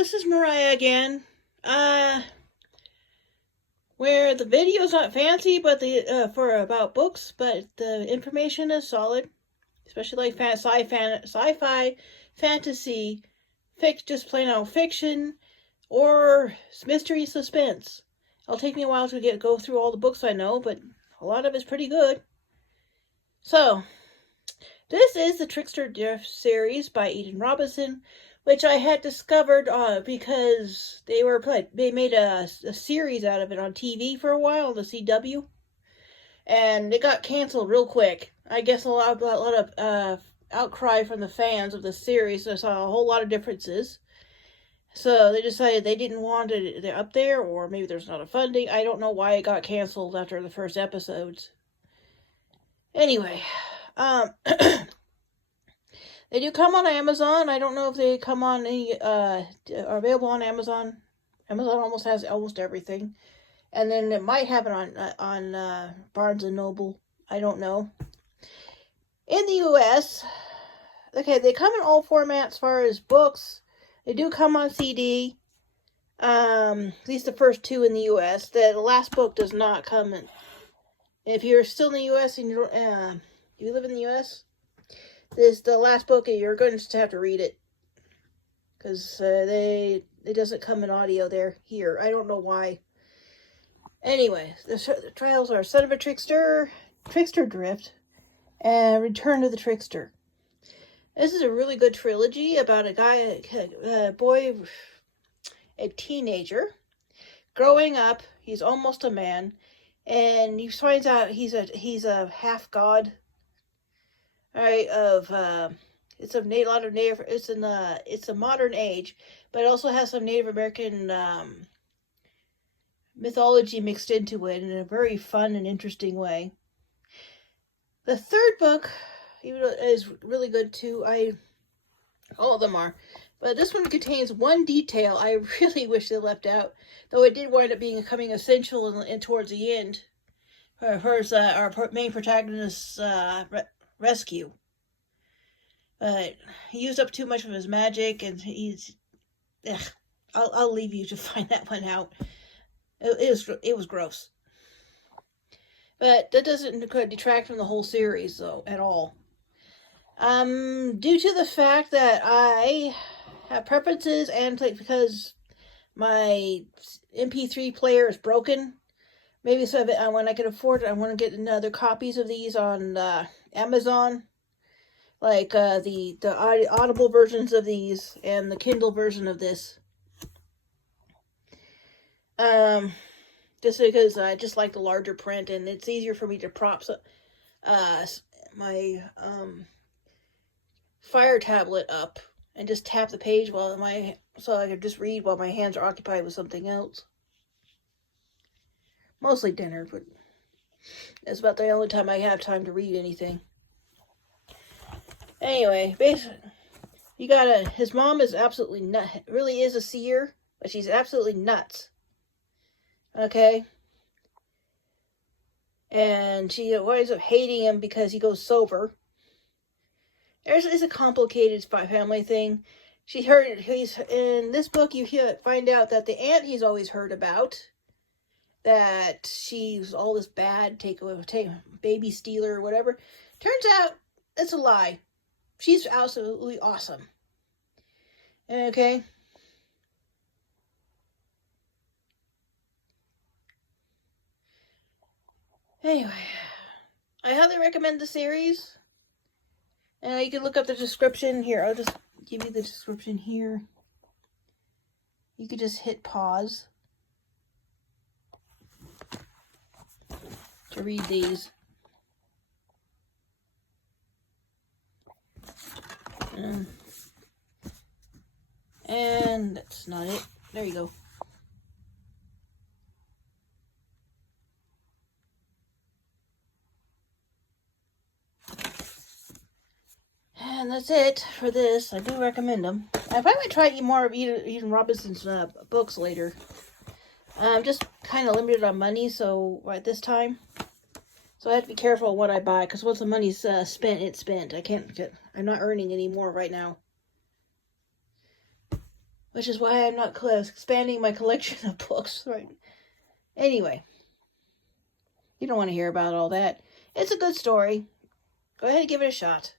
this is Mariah again. Where the video's not fancy, but for about books, but the information is solid, especially like sci-fi, fantasy, just plain out fiction, or mystery suspense. It'll take me a while to go through all the books I know, but a lot of it's pretty good. So, this is the Trickster Drift series by Eden Robinson, which I had discovered because they made a series out of it on TV for a while on the CW, and it got canceled real quick. I guess a lot of outcry from the fans of the series. I saw a whole lot of differences, so they decided they didn't want it up there, or maybe there's not a funding. I don't know why it got canceled after the first episodes. Anyway, they do come on Amazon. I don't know if they come on any, are available on Amazon. Amazon almost has almost everything. And then it might have it on Barnes & Noble. I don't know. In the U.S., okay, they come in all formats as far as books. They do come on CD. At least the first two in the U.S. The last book does not come in. If you're still in the U.S. and you live in the U.S., the last book, you're going to have to read it, because it doesn't come in audio here. I don't know why. Anyway, the trials are Son of a Trickster, Trickster Drift, and Return to the Trickster. This is a really good trilogy about a boy, a teenager, growing up. He's almost a man, and he finds out he's a half god. Right, it's a lot of Native. It's a modern age, but it also has some Native American mythology mixed into it in a very fun and interesting way. The third book is really good too. All of them are, but this one contains one detail I really wish they left out, though it did wind up becoming essential and towards the end for our main protagonist's rescue. But he used up too much of his magic, and I'll leave you to find that one out. It was gross. But that doesn't detract from the whole series, though, at all. Due to the fact that I have preferences, and because my MP3 player is broken, maybe when I can afford it, I want to get another copies of these on Amazon, like the Audible versions of these and the Kindle version of this. Just because I just like the larger print, and it's easier for me to prop my Fire tablet up and just tap the page so I can just read while my hands are occupied with something else. Mostly dinner, but that's about the only time I have time to read anything. Anyway, basically, his mom is absolutely really is a seer, but she's absolutely nuts. Okay? And she winds up hating him because he goes sober. It's a complicated family thing. He's in this book, you find out that the aunt he's always heard about, that she's all this bad, take baby stealer or whatever, turns out it's a lie. She's absolutely awesome. Okay? Anyway, I highly recommend the series. And you can look up the description here. I'll just give you the description here. You could just hit pause to read these. And that's not it. There you go. And that's it for this. I do recommend them. I might try more of Eden Robinson's books later. I'm just kind of limited on money, so right this time. So I have to be careful what I buy, because once the money's spent, it's spent. I'm not earning any more right now. which is why I'm not expanding my collection of books. Right. Anyway, you don't want to hear about all that. It's a good story. Go ahead and give it a shot.